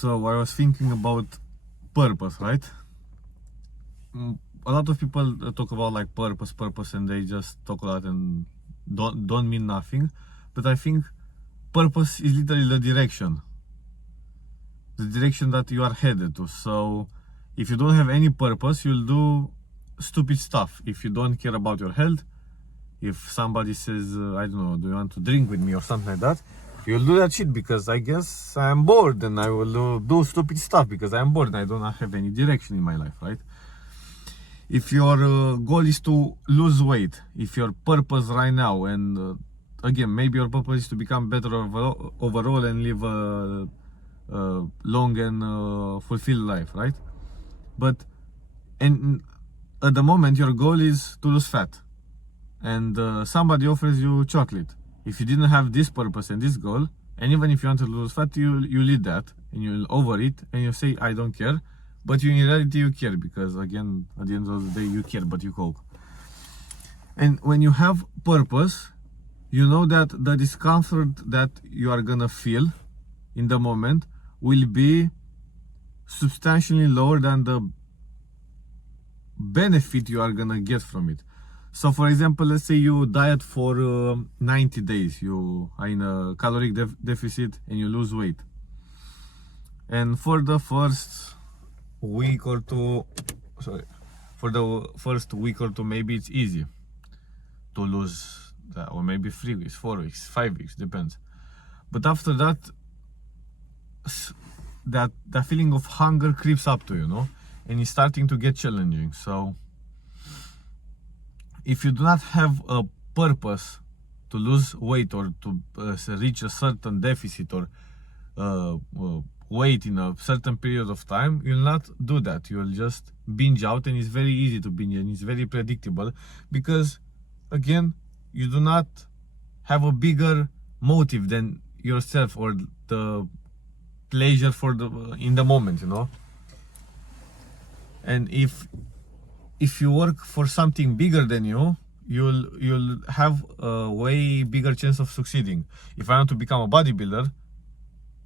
So I was thinking about purpose, right? A lot of people talk about like purpose, and they just talk a lot and don't mean nothing. But I think purpose is literally the direction that you are headed to. So if you don't have any purpose, you'll do stupid stuff. If you don't care about your health, if somebody says, I don't know, do you want to drink with me or something like that, you'll do that shit because I guess I'm bored, and I will do stupid stuff because I'm bored and I do not have any direction in my life, right? If your goal is to lose weight, if your purpose right now, and again, maybe your purpose is to become better overall and live a long and fulfilled life, right? But and at the moment your goal is to lose fat, and somebody offers you chocolate. If you didn't have this purpose and this goal, and even if you want to lose fat, you'll eat that and you'll overeat and you say I don't care, but in reality you care, because again, at the end of the day, you care, but you cope. And when you have purpose, you know that the discomfort that you are gonna feel in the moment will be substantially lower than the benefit you are gonna get from it. So for example, let's say you diet for 90 days, you are in a caloric deficit and you lose weight. And for the first week or two, maybe it's easy to lose that, or maybe 3 weeks, 4 weeks, 5 weeks, depends. But after that, that feeling of hunger creeps up to you, know, and it's starting to get challenging. So if you do not have a purpose to lose weight or to reach a certain deficit or weight in a certain period of time, you'll not do that. You'll just binge out, and it's very easy to binge, and it's very predictable because, again, you do not have a bigger motive than yourself or the pleasure in the moment, you know. And if you work for something bigger than you, you'll have a way bigger chance of succeeding. If I want to become a bodybuilder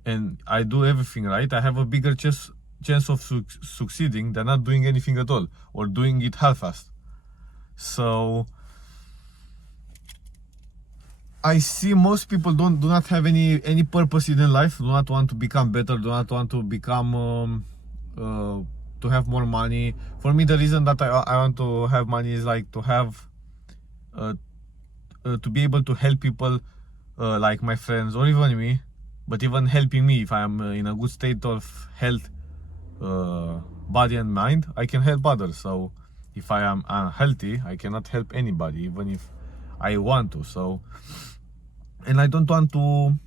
and I do everything right, I have a bigger chance of succeeding than not doing anything at all or doing it half-assed. So I see most people do not have any purpose in their life, do not want to become better, do not want to become to have more money. For me, the reason that I want to have money is like to have to be able to help people like my friends or even me, but even helping me if I am in a good state of health, body and mind, I can help others. So if I am unhealthy, I cannot help anybody, even if I want to. So, and I don't want to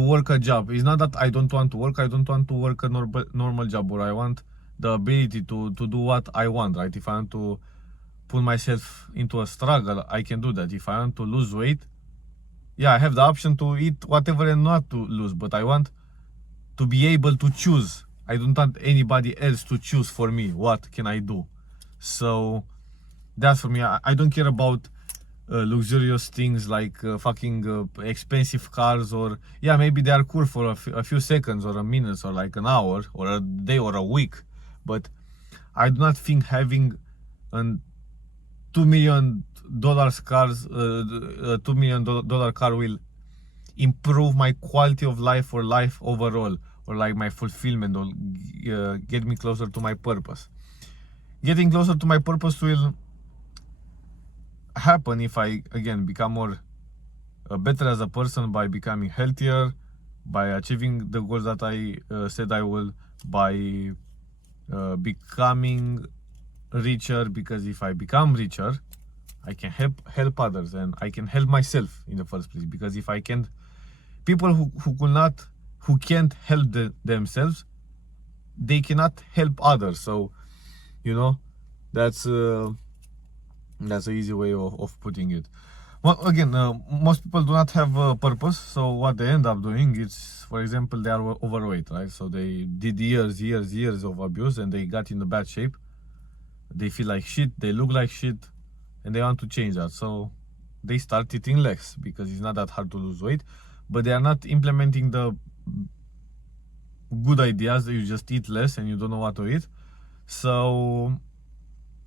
work a job. It's not that I don't want to work. I don't want to work a normal job, or I want the ability to do what I want, right? If I want to put myself into a struggle, I can do that. If I want to lose weight, yeah, I have the option to eat whatever and not to lose, but I want to be able to choose. I don't want anybody else to choose for me what can I do. So that's for me. I don't care about luxurious things like fucking expensive cars, or yeah, maybe they are cool for a few seconds or a minute or like an hour or a day or a week, but I do not think having a $2 million car will improve my quality of life or life overall, or like my fulfillment, or get me closer to my purpose. Getting closer to my purpose will happen if I again become more better as a person, by becoming healthier, by achieving the goals that I said I will, by becoming richer, because if I become richer, I can help others, and I can help myself in the first place. Because if I can't, people who can't help themselves, they cannot help others. So you know, that's an easy way of putting it. Well, again, most people do not have a purpose, so what they end up doing is, for example, they are overweight, right? So they did years of abuse, and they got in a bad shape. They feel like shit, they look like shit, and they want to change that. So they start eating less, because it's not that hard to lose weight, but they are not implementing the good ideas, you just eat less and you don't know what to eat. So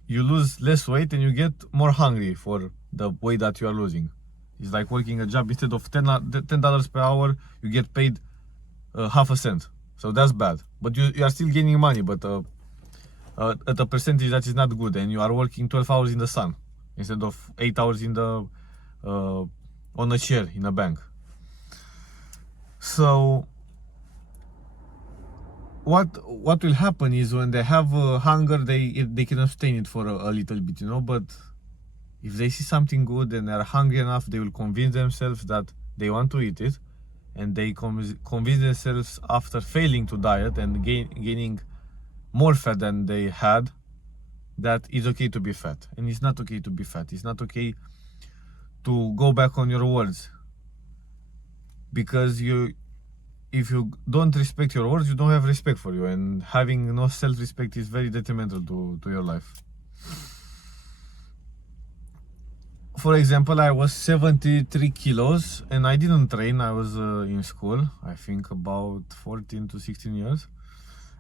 you lose less weight and you get more hungry for the weight that you are losing. It's like working a job. Instead of $10 per hour, you get paid half a cent. So that's bad. But you are still gaining money, but at a percentage that is not good. And you are working 12 hours in the sun instead of 8 hours in the on a chair in a bank. So what will happen is when they have hunger, they can abstain it for a little bit, you know. But if they see something good and they are hungry enough, they will convince themselves that they want to eat it, and they convince themselves after failing to diet and gaining more fat than they had, that it's okay to be fat. And it's not okay to be fat. It's not okay to go back on your words, because if you don't respect your words, you don't have respect for you, and having no self-respect is very detrimental to your life. For example, I was 73 kilos and I didn't train. I was in school, I think about 14 to 16 years.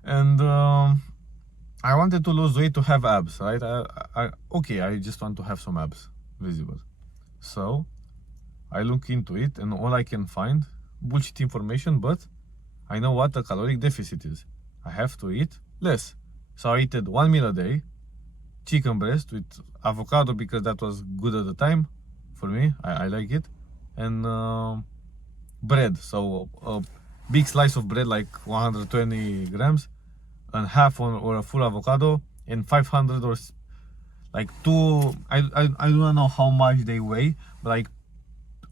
And I wanted to lose weight to have abs, right? I just want to have some abs visible. So I look into it and all I can find, bullshit information, but I know what a caloric deficit is. I have to eat less. So I ate 1 meal a day, chicken breast with avocado because that was good at the time for me. I like it. And bread. So a big slice of bread, like 120 grams, and half or a full avocado, and 500 or like two, I don't know how much they weigh, but like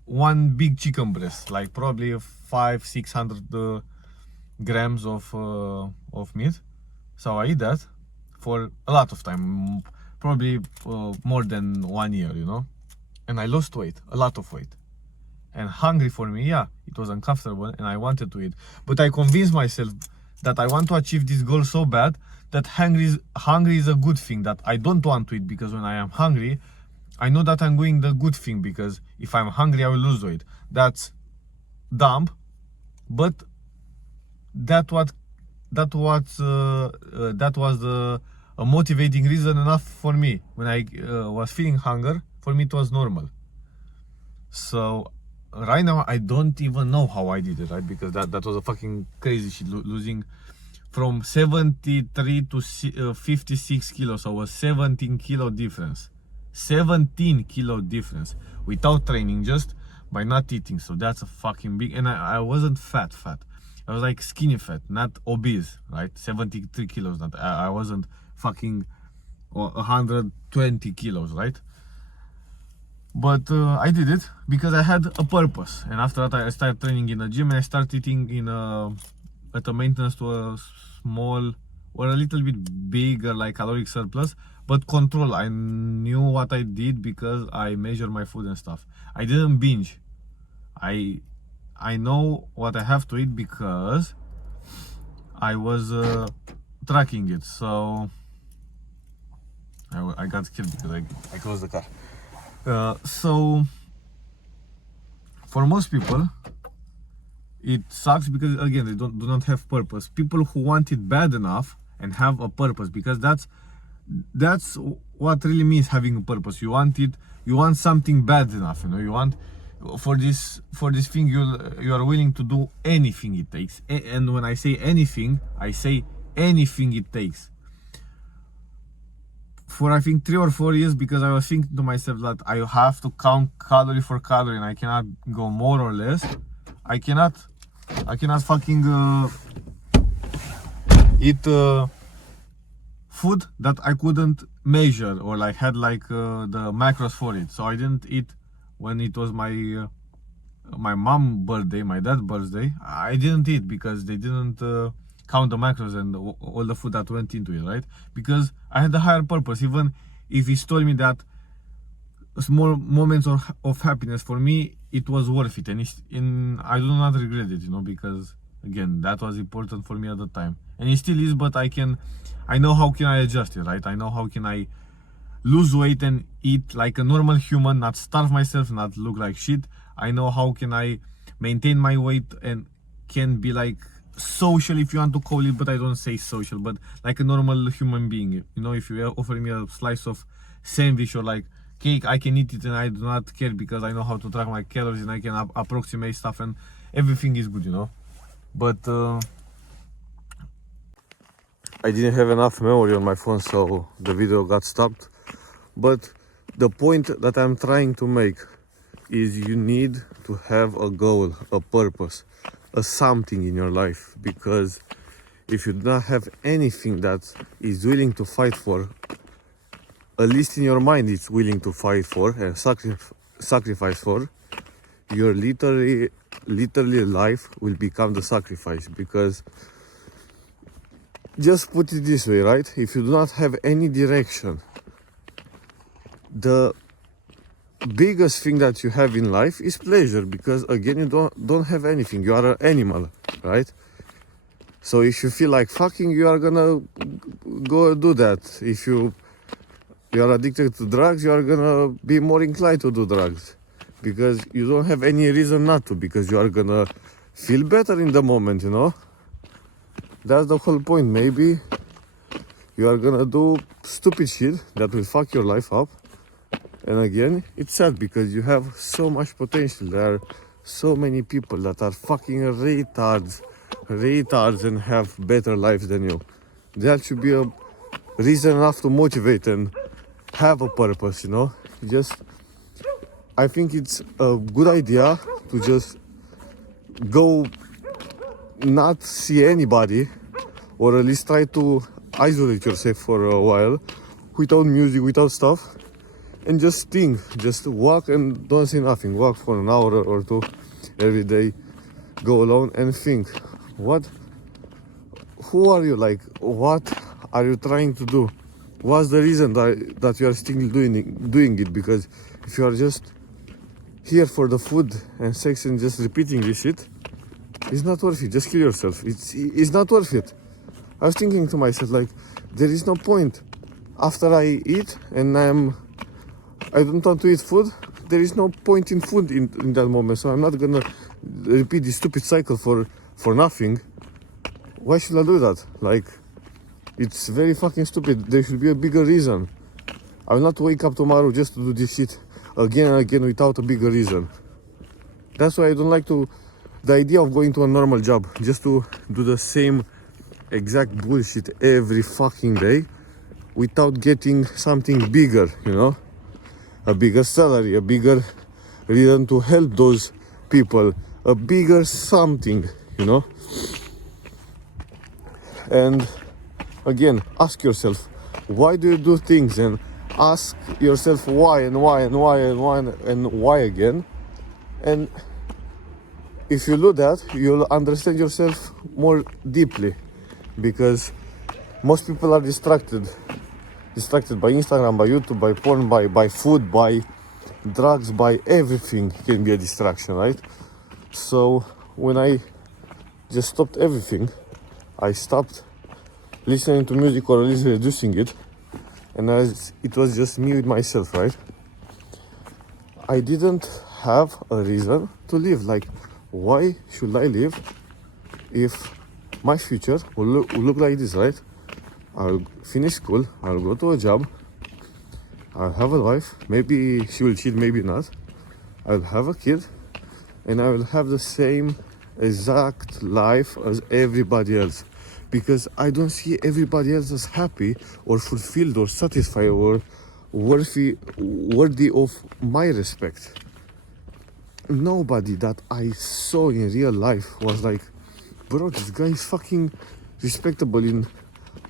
one big chicken breast, like probably 500-600 grams of meat. So I eat that for a lot of time, probably more than 1 year, you know. And I lost weight, a lot of weight. And hungry for me, yeah, it was uncomfortable and I wanted to eat. But I convinced myself that I want to achieve this goal so bad that hungry is a good thing, that I don't want to eat, because when I am hungry, I know that I'm doing the good thing, because if I'm hungry, I will lose weight. That's dumb, but that was a motivating reason enough for me. When I was feeling hunger, for me it was normal. So right now I don't even know how I did it, right? Because that was a fucking crazy shit, losing from 73 to 56 kilos. So a 17 kilo difference. 17 kilo difference without training, just by not eating. So that's a fucking big. And I wasn't fat. I was like skinny fat, not obese, right? 73 kilos. Not I wasn't fucking 120 kilos, right? But I did it because I had a purpose. And after that, I started training in a gym, and I started eating at a maintenance to a small or a little bit bigger, like caloric surplus, but control. I knew what I did because I measured my food and stuff. I didn't binge. I know what I have to eat because I was tracking it. So I got scared because I closed the car. So for most people it sucks, because again, they do not have purpose. People who want it bad enough and have a purpose, because that's what really means having a purpose. You want it, you want something bad enough, you know. You want for this thing, you are willing to do anything it takes. And when I say anything, I say anything it takes. For I think 3 or 4 years, because I was thinking to myself that I have to count calorie for calorie and I cannot go more or less. I cannot fucking eat food that I couldn't measure or like had like the macros for it. So I didn't eat when it was my mom's birthday, my dad's birthday. I didn't eat because they didn't count the macros and all the food that went into it, right? Because I had a higher purpose. Even if he told me that small moments of happiness, for me it was worth it, and I do not regret it, you know, because again, that was important for me at the time, and it still is. But I know how can I adjust it, right? I know how can I lose weight and eat like a normal human, not starve myself, not look like shit. I know how can I maintain my weight and can be like social, if you want to call it, but I don't say social, but like a normal human being. You know, if you offer me a slice of sandwich or like cake, I can eat it and I do not care because I know how to track my calories and I can approximate stuff and everything is good, you know. But I didn't have enough memory on my phone, so the video got stopped. But the point that I'm trying to make is you need to have a goal, a purpose, a something in your life, because if you do not have anything that is willing to fight for, at least in your mind it's willing to fight for and sacrifice for, your literally life will become the sacrifice. Because just put it this way, right? If you do not have any direction, the biggest thing that you have in life is pleasure, because again, you don't have anything. You are an animal, right? So if you feel like fucking, you are gonna go do that. If you are addicted to drugs, you are gonna be more inclined to do drugs, because you don't have any reason not to, because you are gonna feel better in the moment, you know. That's the whole point. Maybe you are gonna do stupid shit that will fuck your life up. And again, it's sad because you have so much potential. There are so many people that are fucking retards and have better lives than you. That should be a reason enough to motivate and have a purpose, you know. I think it's a good idea to just go not see anybody, or at least try to isolate yourself for a while without music, without stuff, and just think, just walk and don't say nothing. Walk for an hour or two every day, go alone and think, who are you, like, what are you trying to do? What's the reason that you are still doing it? Because if you are just here for the food and sex and just repeating this shit, it's not worth it. Just kill yourself. It's not worth it. I was thinking to myself, like, there is no point. After I eat and I don't want to eat food, there is no point in food in that moment. So I'm not gonna repeat this stupid cycle for nothing. Why should I do that? Like, it's very fucking stupid. There should be a bigger reason. I will not wake up tomorrow just to do this shit again and again without a bigger reason. That's why I don't like the idea of going to a normal job, just to do the same exact bullshit every fucking day without getting something bigger, you know? A bigger salary, a bigger reason to help those people, a bigger something, you know? And again, ask yourself, why do you do things? And ask yourself why and why and why and why and why again. And if you do that, you'll understand yourself more deeply, because most people are distracted by Instagram, by YouTube, by porn, by food, by drugs, by everything can be a distraction, right? So when I just stopped everything, I stopped listening to music or at least reducing it, and it was just me with myself, right? I didn't have a reason to live. Like, why should I live if my future will look like this, right? I'll finish school, I'll go to a job, I'll have a wife, maybe she will cheat, maybe not. I'll have a kid, and I will have the same exact life as everybody else, because I don't see everybody else as happy or fulfilled or satisfied or worthy of my respect. Nobody that I saw in real life was like, bro, this guy is fucking respectable in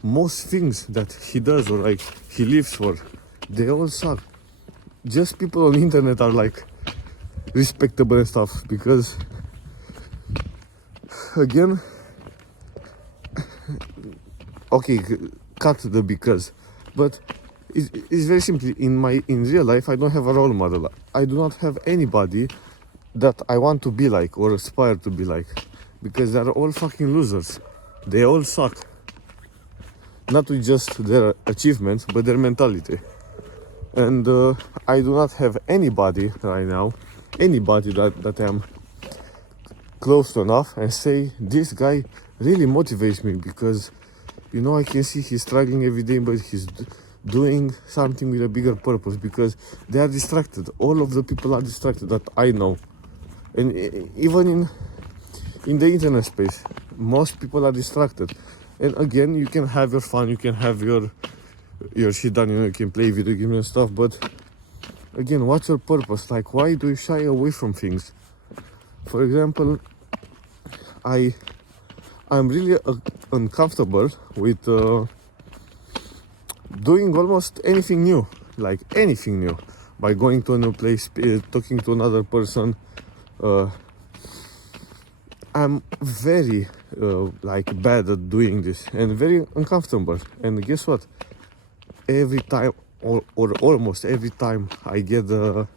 most things that he does or like he lives for. They all suck. Just people on the internet are like respectable and stuff, because again, okay, cut the because, but it's very simply, in real life I don't have a role model. I do not have anybody that I want to be like or aspire to be like, because they're all fucking losers. They all suck. Not with just their achievements, but their mentality. And I do not have anybody right now, anybody that I'm close to enough and say, this guy really motivates me, because you know, I can see he's struggling every day, but he's doing something with a bigger purpose, because they are distracted. All of the people are distracted that I know, and even in the internet space, most people are distracted. And again, you can have your fun, you can have your shit done, you know, you can play video games and stuff, but again, what's your purpose? Like, why do you shy away from things? For example, I'm really uncomfortable with doing almost anything new, like anything new, by going to a new place, talking to another person. I'm very like bad at doing this and very uncomfortable. And guess what? Every time, or almost every time, I get the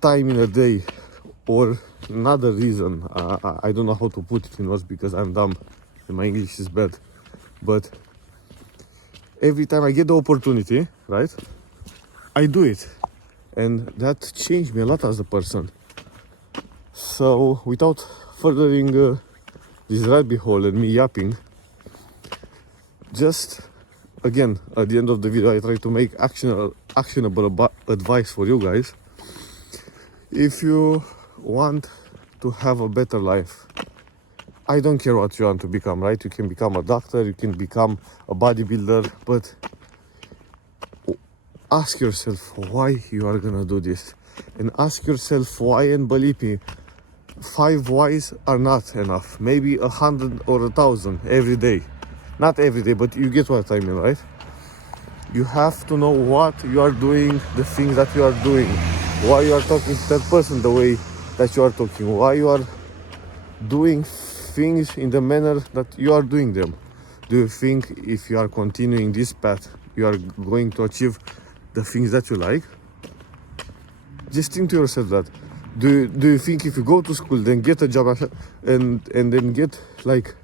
time in a day, or another reason, I don't know how to put it in words because I'm dumb and my English is bad, but every time I get the opportunity, right, I do it, and that changed me a lot as a person. So without furthering this rabbit hole and me yapping, just again, at the end of the video, I try to make actionable advice for you guys. If you want to have a better life, I don't care what you want to become, right? You can become a doctor, you can become a bodybuilder, but ask yourself why you are gonna do this, and ask yourself why, and believe me, 5 whys are not enough. Maybe 100 or 1,000 every day. Not every day, but you get what I mean, right? You have to know what you are doing, the things that you are doing, why you are talking to that person the way that you are talking, why you are doing things in the manner that you are doing them. Do you think if you are continuing this path, you are going to achieve the things that you like? Just think to yourself that. Do you think if you go to school, then get a job and then get like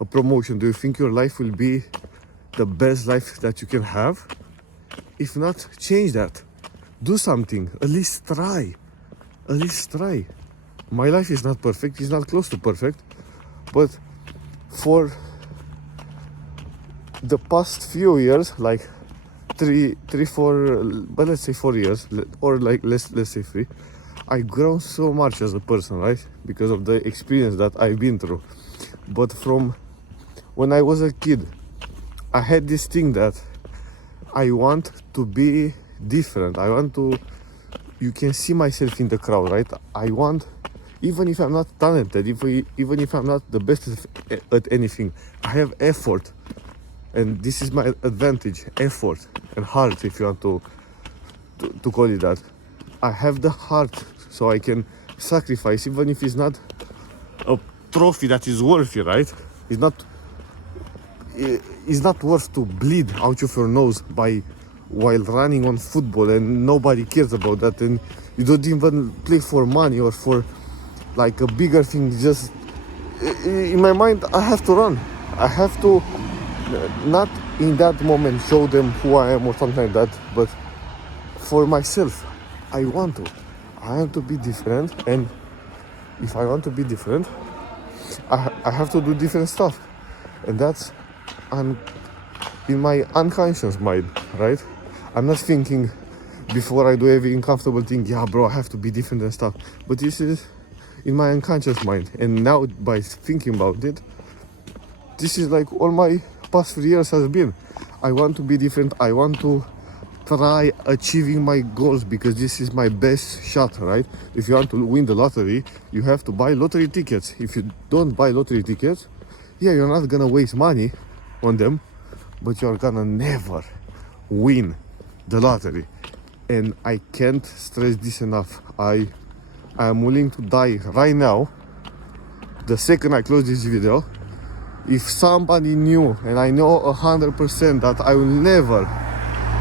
a promotion, do you think your life will be the best life that you can have? If not, change that. Do something. At least try. At least try. My life is not perfect. It's not close to perfect. But for the past few years, like 4, but let's say 4 years, or like let's say 3, I've grown so much as a person, right? Because of the experience that I've been through. But from when I was a kid, I had this thing that I want to be different. I want to, you can see myself in the crowd, right? I want, even if I'm not talented, even if I'm not the best at anything, I have effort. And this is my advantage, effort and heart, if you want to call it that. I have the heart, so I can sacrifice, even if it's not a trophy that is worthy, right? It's not worth to bleed out of your nose while running on football, and nobody cares about that, and you don't even play for money or for like a bigger thing. Just in my mind, I have to run. I have to not in that moment show them who I am or something like that, but for myself, I want to be different. And if I want to be different, I have to do different stuff, and that's in my unconscious mind, right? I'm not thinking before I do every uncomfortable thing, yeah bro, I have to be different and stuff, but this is in my unconscious mind. And now by thinking about it, this is like all my past 3 years has been. I want to be different. I want to try achieving my goals, because this is my best shot, right? If you want to win the lottery, you have to buy lottery tickets. If you don't buy lottery tickets, yeah, you're not gonna waste money on them, but you're gonna never win the lottery. And I can't stress this enough. I am willing to die right now, the second I close this video, if somebody knew, and I know 100% that I will never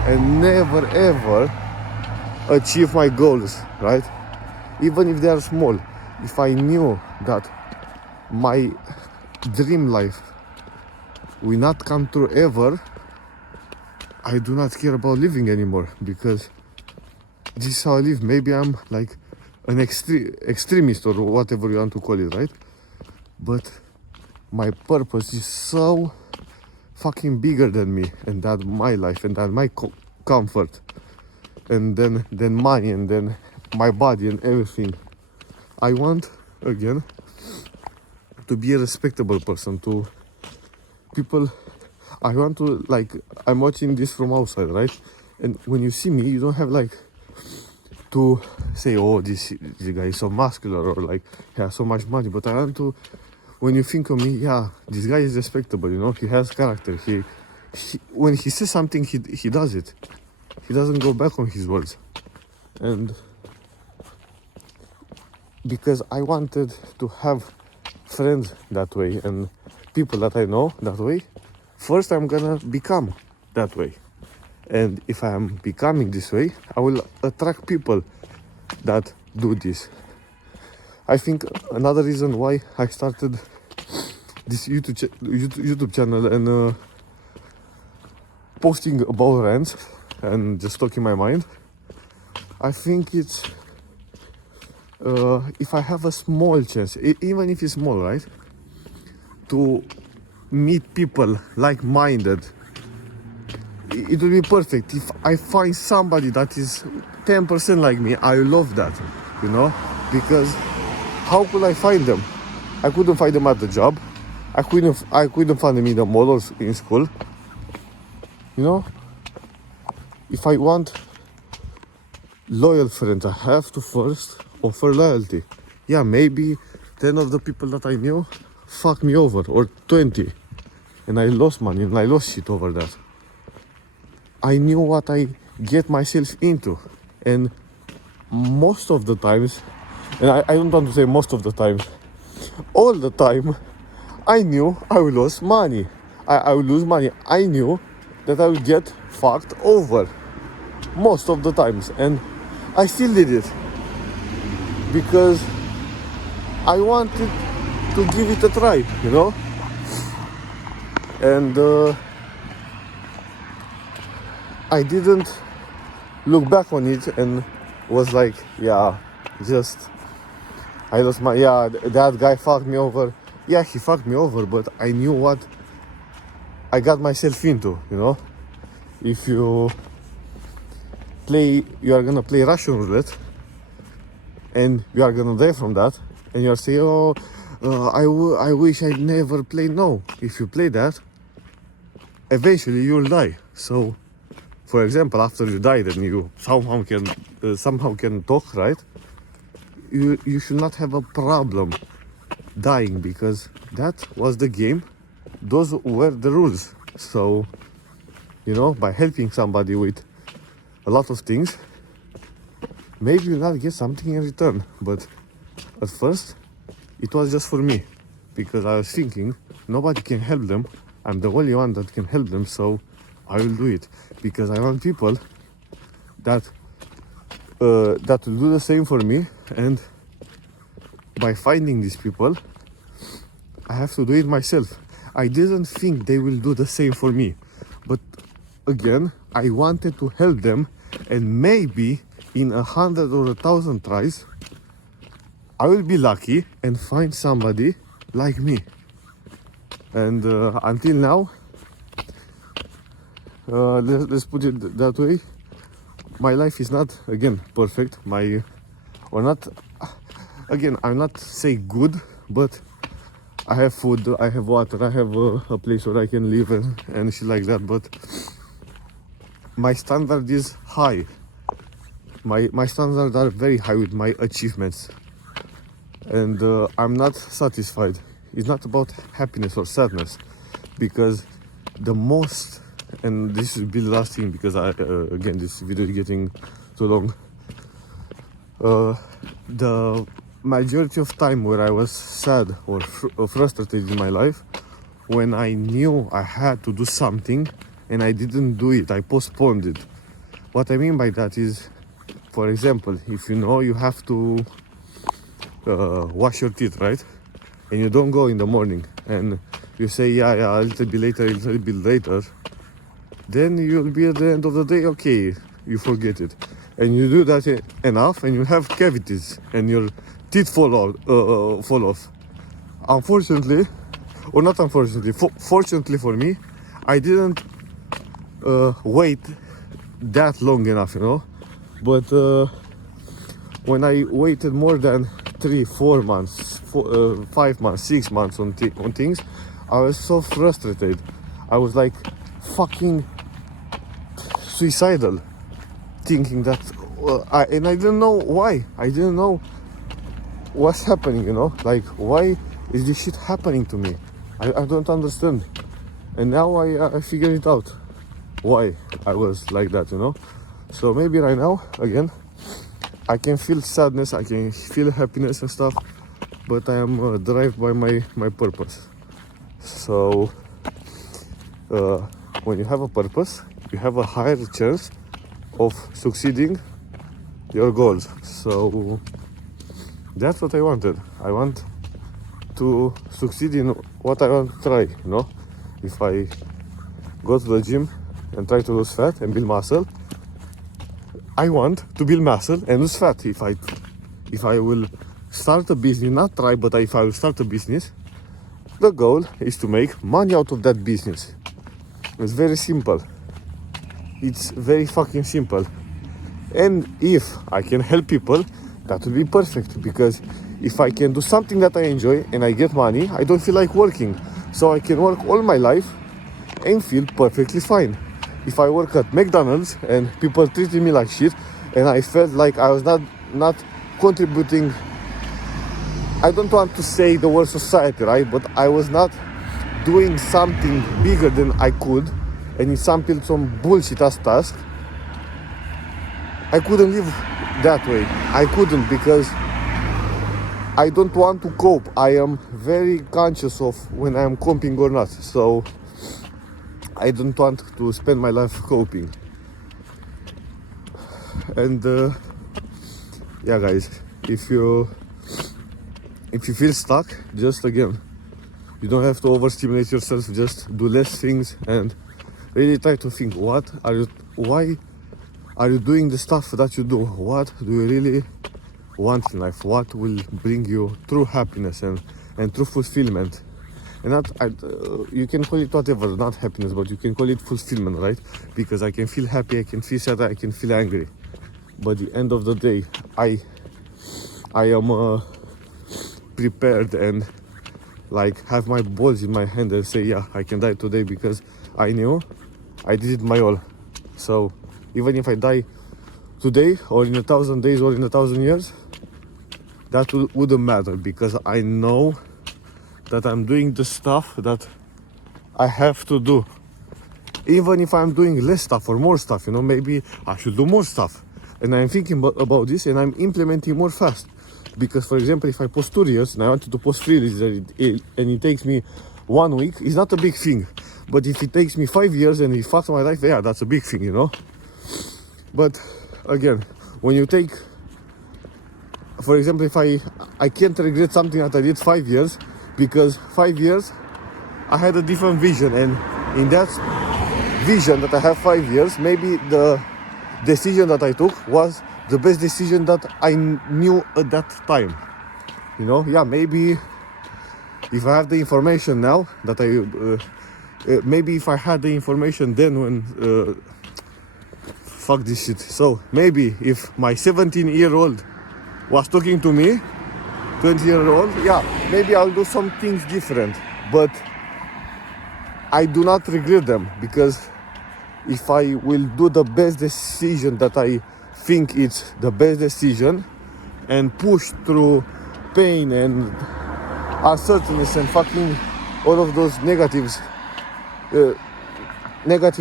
and never ever achieve my goals, right? Even if they are small. If I knew that my dream life will not come true ever, I do not care about living anymore, because this is how I live. Maybe I'm like an extremist or whatever you want to call it, right? But my purpose is so fucking bigger than me and that my life and that my comfort and then money and then my body and everything. I want again to be a respectable person to people. I want to, like, I'm watching this from outside, right? And when you see me, you don't have like to say, oh, this guy is so muscular or like he has so much money. But I want to, when you think of me, yeah, this guy is respectable, you know, he has character. He when he says something, he does it. He doesn't go back on his words. And because I wanted to have friends that way and people that I know that way, first I'm gonna become that way. And if I am becoming this way, I will attract people that do this. I think another reason why I started this YouTube channel and posting about rants and just talking my mind, I think it's if I have a small chance, even if it's small, right, to meet people like-minded, it will be perfect. If I find somebody that is 10% like me, I love that, you know, because how could I find them? I couldn't find them at the job. I couldn't find them in the mall or in school. You know, if I want loyal friends, I have to first offer loyalty. Yeah, maybe 10 of the people that I knew fucked me over, or 20, and I lost money and I lost shit over that. I knew what I get myself into, and most of the times, and I don't want to say most of the time, all the time, I knew I would lose money. I would lose money. I knew that I would get fucked over most of the times, and I still did it because I wanted to give it a try, you know. And I didn't look back on it and was like, yeah, just I lost my, yeah, that guy fucked me over. Yeah, he fucked me over, but I knew what I got myself into, you know. If you are gonna play Russian roulette and you are gonna die from that, and you are saying, oh, I wish I never played. No, if you play that, eventually you'll die. So, for example, after you die, then you somehow can talk, right? You should not have a problem dying, because that was the game. Those were the rules. So, you know, by helping somebody with a lot of things, maybe you'll not get something in return. But at first, it was just for me, because I was thinking nobody can help them. I'm the only one that can help them, so I will do it, because I want people that will do the same for me. And by finding these people, I have to do it myself. I didn't think they will do the same for me, but again, I wanted to help them, and maybe in 100 or 1,000 tries, I will be lucky and find somebody like me. And until now, let's put it that way, my life is not, again, perfect. I'm not say good, but I have food, I have water, I have a place where I can live and shit like that. But my standard is high. My standards are very high with my achievements, and I'm not satisfied. It's not about happiness or sadness, because the most, and this will be the last thing, because again, this video is getting too long. The majority of time where I was sad or frustrated in my life, when I knew I had to do something and I didn't do it, I postponed it. What I mean by that is, for example, if you know you have to wash your teeth, right? And you don't go in the morning, and you say, yeah, a little bit later, then you'll be at the end of the day, okay, you forget it. and you do that enough, and you have cavities, and your teeth fall off. Unfortunately, or not unfortunately, fortunately for me, I didn't wait that long enough, you know. But when I waited more than 3-4 months, 5 months, 6 months on things, I was so frustrated. I was like fucking suicidal, thinking that and I didn't know why. I didn't know what's happening, you know. Like, why is this shit happening to me? I don't understand. And now I figured it out why I was like that, you know. So maybe right now, again, I can feel sadness, I can feel happiness and stuff, but I am driven by my purpose. So when you have a purpose, you have a higher chance of succeeding your goals. So that's what I wanted. I want to succeed in what I want to try, you know. If I go to the gym and try to lose fat and build muscle, I want to build muscle and lose fat. If I will start a business, not try, but if I will start a business, the goal is to make money out of that business. It's very simple. It's very fucking simple. And if I can help people, that will be perfect, because if I can do something that I enjoy and I get money, I don't feel like working. So I can work all my life and feel perfectly fine. If I work at McDonald's and people treated me like shit and I felt like I was not contributing, I don't want to say the word society, right? But I was not doing something bigger than I could, and it's some bullshit ass task, I couldn't live that way. I couldn't, because I don't want to cope. I am very conscious of when I am coping or not. So I don't want to spend my life coping. And yeah, guys, if you feel stuck, just again, you don't have to overstimulate yourself. Just do less things and really try to think, why are you doing the stuff that you do? What do you really want in life? What will bring you true happiness and true fulfillment? And not, you can call it whatever, not happiness, but you can call it fulfillment, right? Because I can feel happy, I can feel sad, I can feel angry. But at the end of the day, I am prepared and like have my balls in my hand and say, yeah, I can die today because I knew I did my all. So even if I die today or in 1,000 days or in 1,000 years, that wouldn't matter, because I know that I'm doing the stuff that I have to do. Even if I'm doing less stuff or more stuff, you know, maybe I should do more stuff. And I'm thinking about this and I'm implementing more fast. Because, for example, if I post 2 years and I wanted to post 3 years and it takes me 1 week, it's not a big thing. But if it takes me 5 years and it fucks my life, yeah, that's a big thing, you know. But again, when you take, for example, if I can't regret something that I did 5 years, because 5 years I had a different vision, and in that vision that I have 5 years, maybe the decision that I took was the best decision that I knew at that time. You know, yeah, maybe if I have the information now that maybe if I had the information then when fuck this shit. So maybe if my 17-year-old was talking to me, 20-year-old, yeah, maybe I'll do some things different, but I do not regret them, because if I will do the best decision that I think it's the best decision and push through pain and uncertainty and fucking all of those negative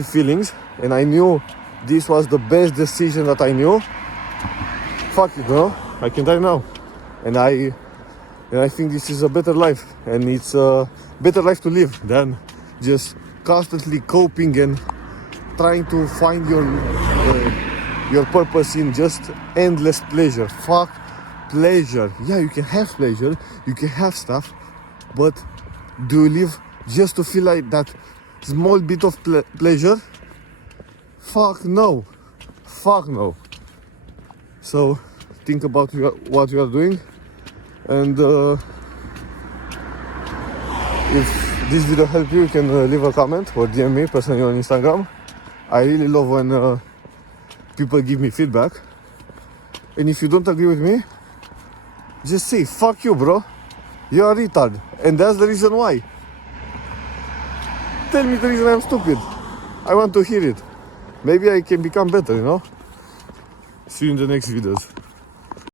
feelings, and I knew this was the best decision that I knew, fuck it, no, I can die now. And I think this is a better life, and it's a better life to live than just constantly coping and trying to find your purpose in just endless pleasure. Fuck pleasure. Yeah, you can have pleasure, you can have stuff, but do you live just to feel like that small bit of pleasure? Fuck no. Fuck no. So think about what you are doing, and if this video helped you, you can leave a comment or DM me personally on Instagram. I really love when people give me feedback. And if you don't agree with me, just say, fuck you, bro. You're a retard. And that's the reason why. Tell me the reason I'm stupid. I want to hear it. Maybe I can become better, you know? See you in the next videos.